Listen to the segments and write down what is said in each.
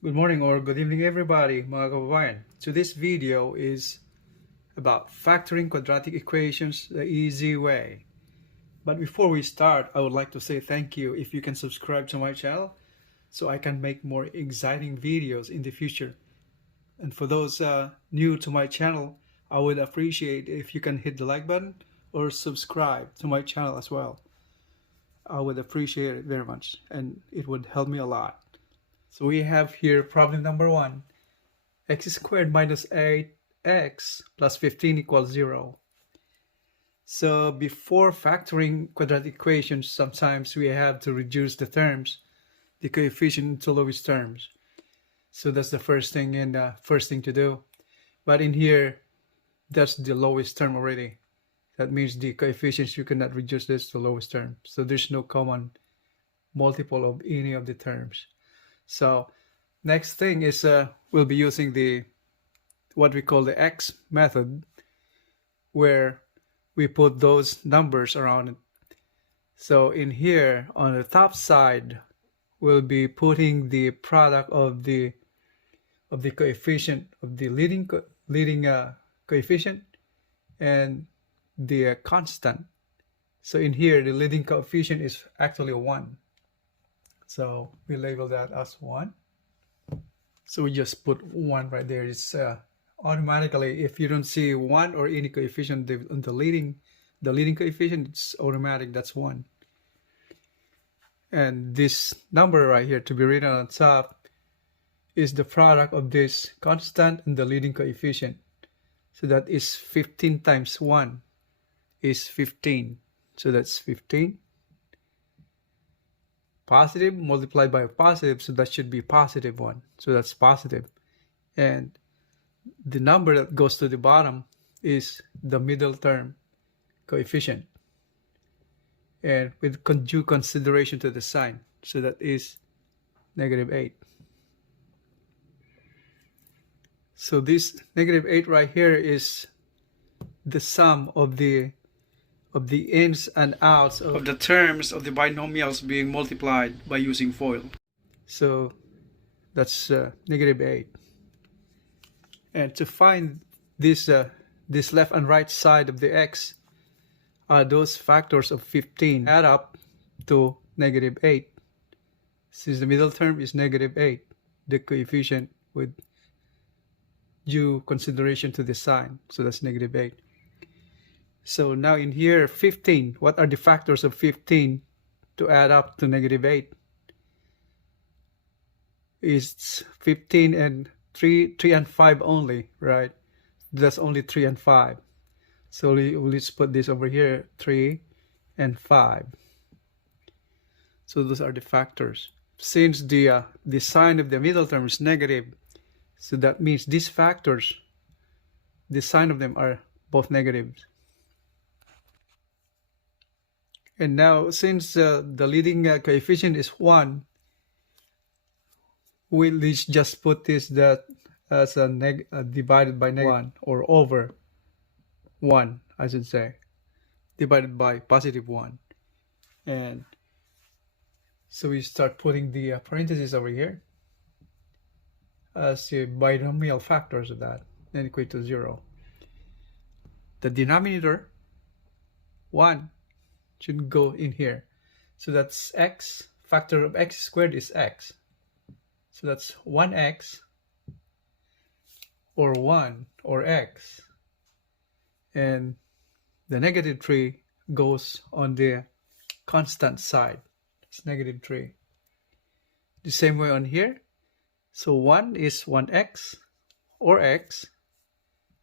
Good morning or good evening everybody, mga kababayan. So this video is about factoring quadratic equations the easy way. But before we start, I would like to say thank you if you can subscribe to my channel so I can make more exciting videos in the future. And for those new to my channel, I would appreciate if you can hit the like button or subscribe to my channel as well. I would appreciate it very much and it would help me a lot. So we have here problem number 1. X squared minus 8x plus 15 equals 0. So before factoring quadratic equations, sometimes we have to reduce the terms, the coefficient to lowest terms. So that's the first thing and the first thing to do. But in here, that's the lowest term already. That means the coefficients, you cannot reduce this to lowest term. So there's no common multiple of any of the terms. So next thing is we'll be using the what we call the X method, where we put those numbers around it. So in here on the top side, we'll be putting the product of the coefficient of the leading coefficient and the constant. So in here, the leading coefficient is actually 1. So we label that as 1. So we just put 1 right there. It's automatically, if you don't see 1 or any coefficient on the leading coefficient, it's automatic, that's 1. And this number right here to be written on top is the product of this constant and the leading coefficient. So that is 15 times 1 is 15. So that's 15. Positive multiplied by positive, so that should be positive 1. So that's positive. And the number that goes to the bottom is the middle term coefficient. And with due consideration to the sign, so that is negative 8. So this negative 8 right here is the sum of the ins and outs of the terms of the binomials being multiplied by using FOIL. So that's negative 8. And to find this left and right side of the x, those factors of 15 add up to negative 8. Since the middle term is negative 8, the coefficient with due consideration to the sign, so that's negative 8. So now in here, 15, what are the factors of 15 to add up to negative 8? It's 15 and 3 and 5 only, right? That's only 3 and 5. So let's put this over here, 3 and 5. So those are the factors. Since the sign of the middle term is negative, so that means these factors, the sign of them are both negatives. And now, since the leading coefficient is 1, we'll just put this as a divided by negative 1, or over 1, I should say, divided by positive 1. And so we start putting the parentheses over here as the binomial factors of that, and equate to 0. The denominator, 1, should go in here. So that's x, factor of x squared is x. So that's 1x, or 1, or x. And the negative 3 goes on the constant side. It's negative 3. The same way on here. So 1 is 1x, or x.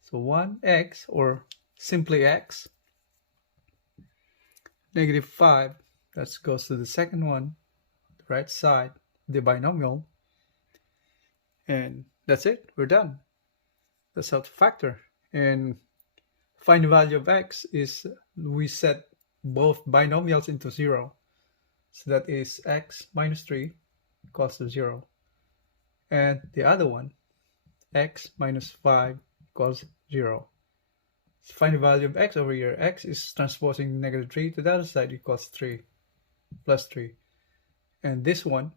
So 1x, or simply x. Negative 5, that goes to the second one, the right side, the binomial. And that's it, we're done. That's how to factor. And find the value of x is, we set both binomials into 0. So that is x minus 3 equals to 0. And the other one, x minus 5 equals 0. Find the value of x over here. X is transposing negative 3 to the other side, equals 3 plus 3. And this one,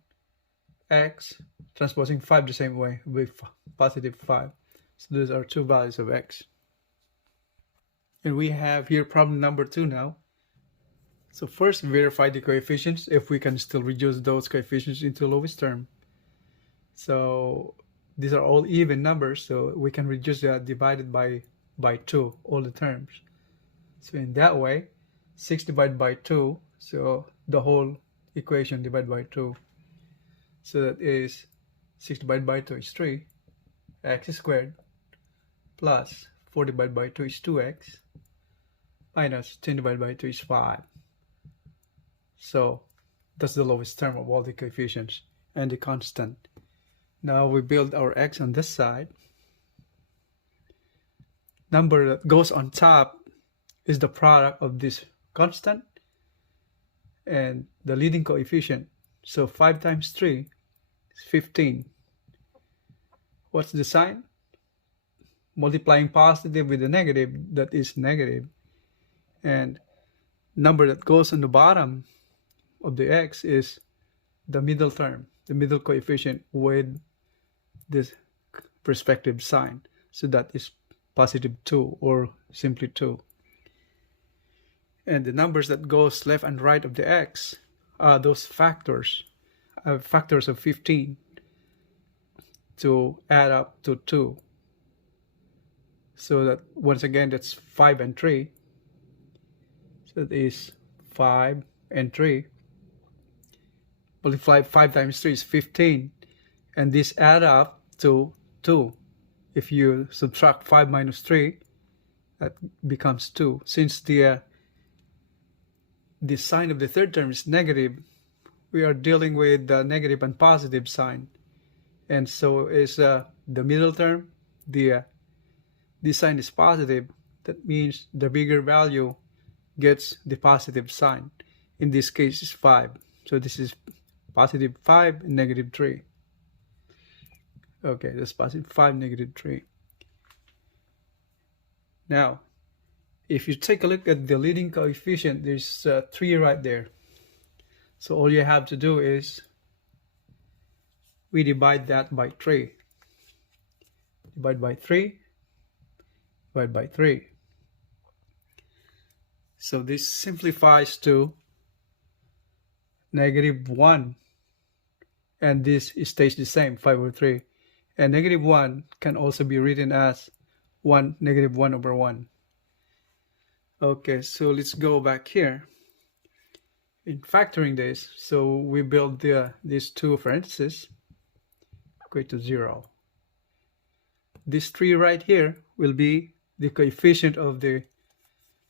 x transposing 5 the same way with positive 5. So those are two values of x. And we have here problem number 2 now. So first, verify the coefficients if we can still reduce those coefficients into lowest term. So these are all even numbers, so we can reduce that divided by 2, all the terms. So in that way, 6 divided by 2, so the whole equation divided by 2. So that is 6 divided by 2 is 3, x squared, plus 4 divided by 2 is 2x, minus 10 divided by 2 is 5. So that's the lowest term of all the coefficients and the constant. Now we build our x on this side. Number that goes on top is the product of this constant and the leading coefficient. So 5 times 3 is 15. What's the sign? Multiplying positive with a negative, that is negative. And number that goes on the bottom of the x is the middle term, the middle coefficient with this respective sign. So that is positive 2 or simply 2. And the numbers that goes left and right of the x are those factors of 15 to add up to 2. So that once again that's 5 and 3. So that is 5 and 3. Multiply 5 times 3 is 15. And this add up to 2. If you subtract 5 minus 3, that becomes 2. Since the sign of the third term is negative, we are dealing with the negative and positive sign. And so is the middle term, this sign is positive. That means the bigger value gets the positive sign. In this case is 5. So this is positive 5 and negative 3. Okay, that's positive 5, negative 3. Now, if you take a look at the leading coefficient, there's 3 right there. So all you have to do is we divide that by 3. Divide by 3. Divide by 3. So this simplifies to negative 1. And this stays the same, 5 over 3. And negative 1 can also be written as negative 1 over 1. Okay, so let's go back here. In factoring this, so we build these two parentheses equal to 0. This 3 right here will be the coefficient of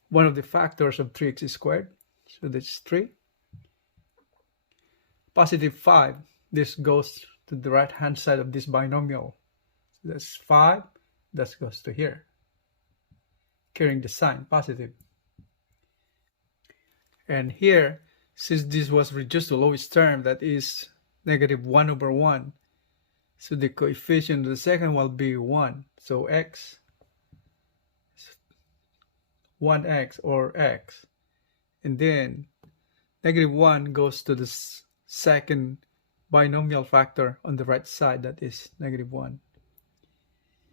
one of the factors of 3x squared. So that's 3. Positive 5, this goes to the right hand side of this binomial. So that's 5, that goes to here, carrying the sign positive. And here, since this was reduced to lowest term, that is negative 1 over 1, so the coefficient of the second will be 1. So x, 1x or x. And then negative 1 goes to the second binomial factor on the right side, that is negative 1.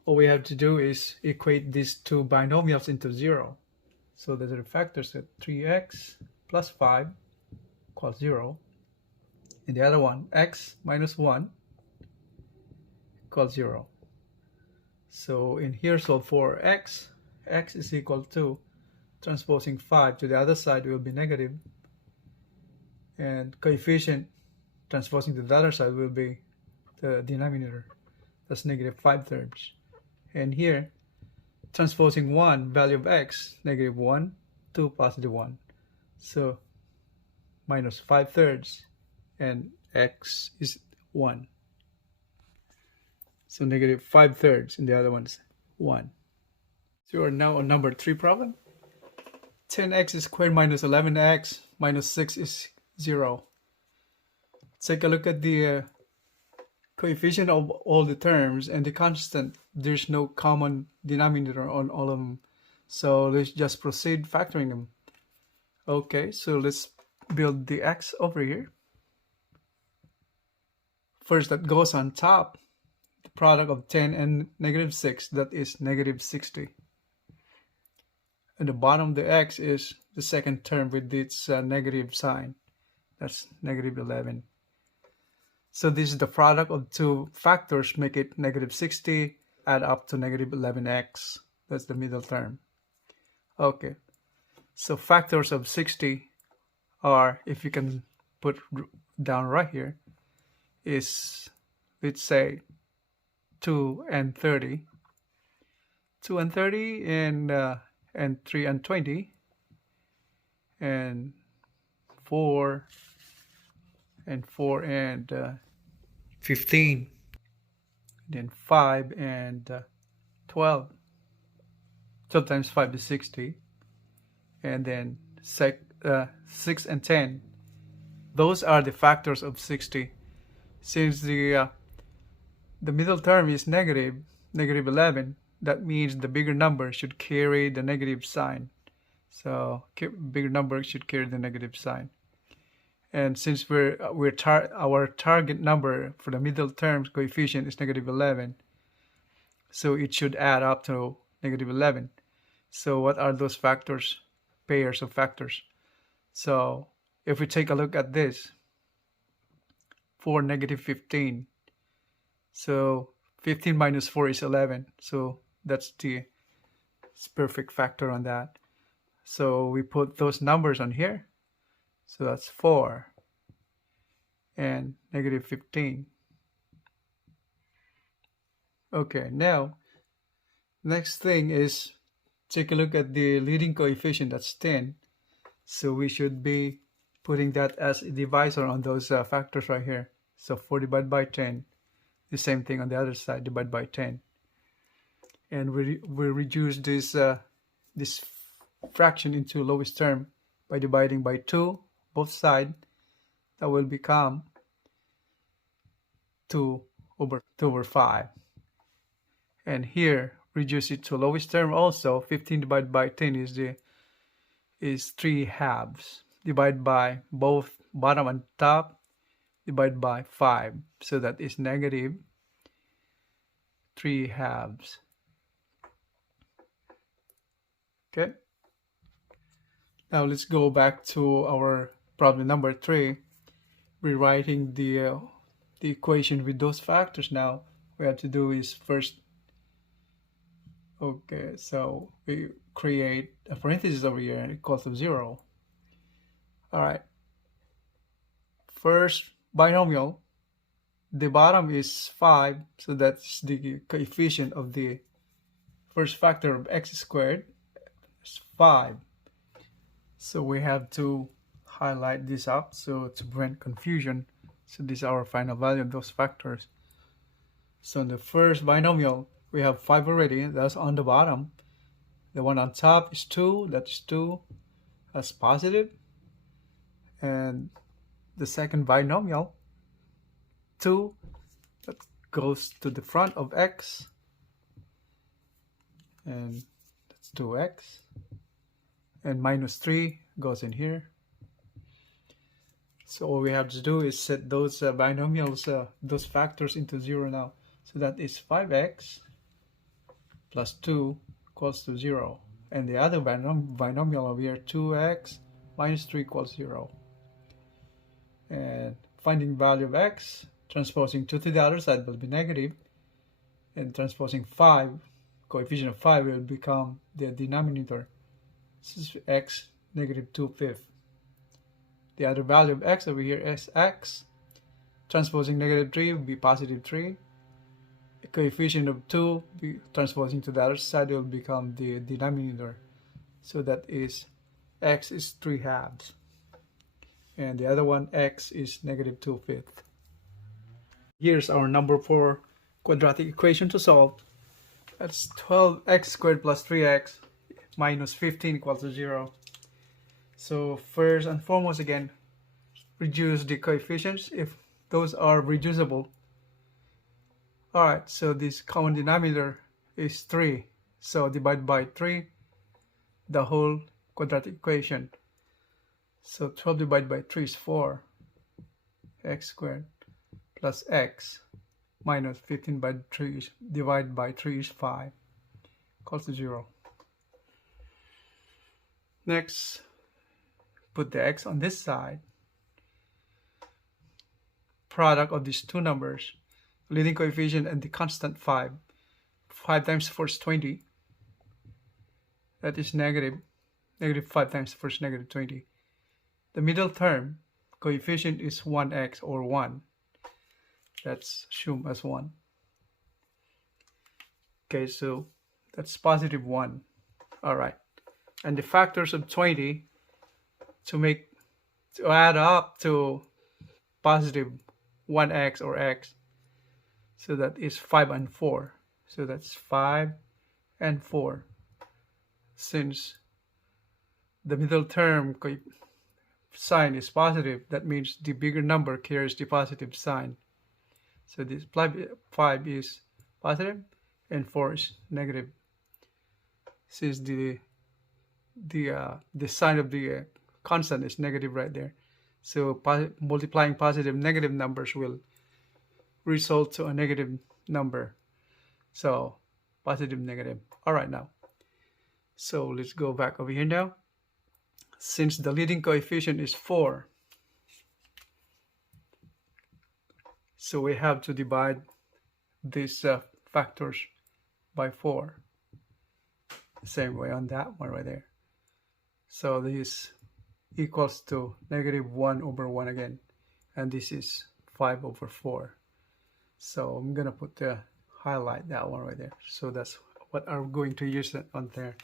All we have to do is equate these two binomials into 0. So the factors that 3x plus 5 equals 0. And the other one, x minus 1 equals 0. So in here, solve for x is equal to, transposing 5 to the other side will be negative. And coefficient transposing to the other side will be the denominator. That's negative 5 thirds. And here, transposing 1, value of x, negative 1 to positive 1. So minus 5 thirds and x is 1. So negative 5 thirds and the other one's 1. So we are now on number 3 problem. 10x squared minus 11x minus 6 is 0. Take a look at the coefficient of all the terms and the constant. There's no common denominator on all of them. So let's just proceed factoring them. Okay, so let's build the x over here. first that goes on top, the product of 10 and -6, that is -60. And the bottom of the x is the second term with its negative sign. That's -11. So this is the product of two factors, make it -60, add up to -11x. That's the middle term. Okay, so factors of 60 are, if you can put down right here, is, let's say, 2 and 30. 2 and 30 and 3 and 20 and 4 and 4 and 15, then 5 and 12. 12 times 5 is 60, and then 6 and 10. Those are the factors of 60. Since the middle term is -11, that means the bigger number should carry the negative sign. So bigger number should carry the negative sign. And since our target number for the middle term coefficient is -11, so it should add up to -11. So what are those factors? Pairs of factors. So if we take a look at this, for -15, so 15 minus 4 is 11. So that's the perfect factor on that. So we put those numbers on here. So that's 4 and -15. Okay, now next thing is take a look at the leading coefficient, that's 10. So we should be putting that as a divisor on those factors right here. So 4 divided by 10, the same thing on the other side, divide by 10. And we reduce this fraction into lowest term by dividing by 2 both sides. That will become 2 over 5. And here reduce it to lowest term also. 15 divided by 10 is 3 halves. Divide by both bottom and top, divide by 5. So that is -3 halves. Okay. Now let's go back to our problem number 3. Rewriting the equation with those factors now. What we have to do is first, okay, so we create a parenthesis over here and equals to 0. Alright. First binomial, the bottom is 5, so that's the coefficient of the first factor of x squared. It's 5. So we have to highlight this up so to prevent confusion. So this is our final value of those factors. So in the first binomial, we have 5 already. That's on the bottom. The one on top is 2. That's 2. That's positive. And the second binomial, 2, that goes to the front of x. And that's 2x. And -3 goes in here. So all we have to do is set those binomials, those factors into 0 now. So that is 5x plus 2 equals to 0. And the other binomial over here, 2x minus 3 equals 0. And finding value of x, transposing 2 to the other side will be negative. And transposing 5, coefficient of 5 will become the denominator. This is x, -2/5. The other value of x over here is x. Transposing -3 will be +3. The coefficient of 2, transposing to the other side, will become the denominator. So that is x is 3 halves. And the other one, x, is -2/5. Here's our number 4 quadratic equation to solve. That's 12x squared plus 3x minus 15 equals to 0. So first and foremost, again, reduce the coefficients if those are reducible. Alright, so this common denominator is 3. So divide by 3 the whole quadratic equation. So 12 divided by 3 is 4. X squared plus x minus 15 by 3 divided by 3 is 5 equals to 0. Next, put the x on this side. Product of these two numbers, leading coefficient and the constant 5. 5 times 4 is 20. That is negative 5 times 4 is negative 20. The middle term, coefficient is 1x or 1. Let's assume as 1. Okay, so that's positive 1. All right. And the factors of 20 to add up to positive 1x or x. So that is 5 and 4. So that's 5 and 4. Since the middle term sign is positive, that means the bigger number carries the positive sign. So this 5 is positive and 4 is negative. Since the sign of the constant is negative right there. So multiplying positive negative numbers will result to a negative number. So positive negative. All right now. So let's go back over here now. Since the leading coefficient is 4, so we have to divide these factors by 4. Same way on that one right there. So this equals to negative 1 over 1 again. And this is 5 over 4. So I'm going to highlight that one right there. So that's what I'm going to use on there.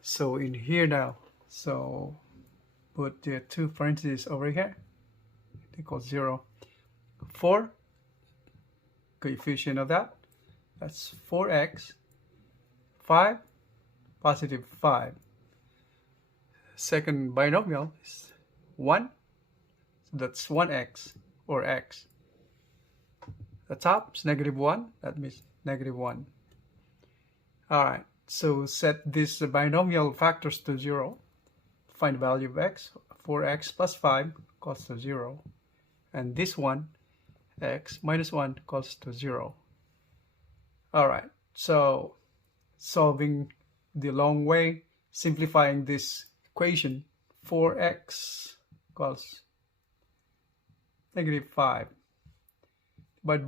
So in here now, so put the 2 parentheses over here. Equals 0. 4, coefficient of that, that's 4x. 5, positive 5. Second binomial is 1, so that's 1x or x. The top is negative 1, that means negative 1. Alright, so set these binomial factors to 0. Find the value of x. 4x plus 5 equals to 0. And this one, x minus 1 equals to 0. Alright, so solving the long way, simplifying this equation, 4x equals negative 5 divided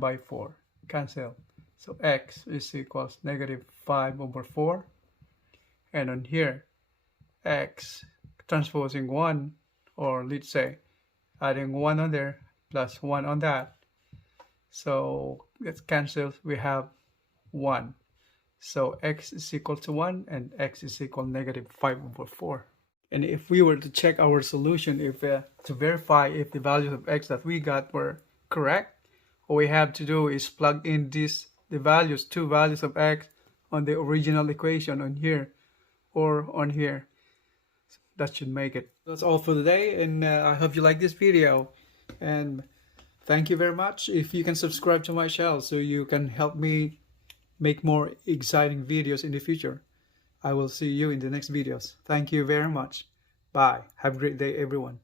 by 4, cancel. So x is equals negative 5 over 4. And on here, x transposing 1, or let's say adding 1 on there plus 1 on that. So let's cancel, we have 1. So x is equal to 1 and x is equal to negative 5 over 4. And if we were to check our solution, to verify if the values of x that we got were correct, all we have to do is plug in the two values of x on the original equation on here or on here. That should make it. That's all for today, and I hope you like this video. And thank you very much. If you can subscribe to my channel so you can help me make more exciting videos in the future. I will see you in the next videos. Thank you very much. Bye. Have a great day, everyone.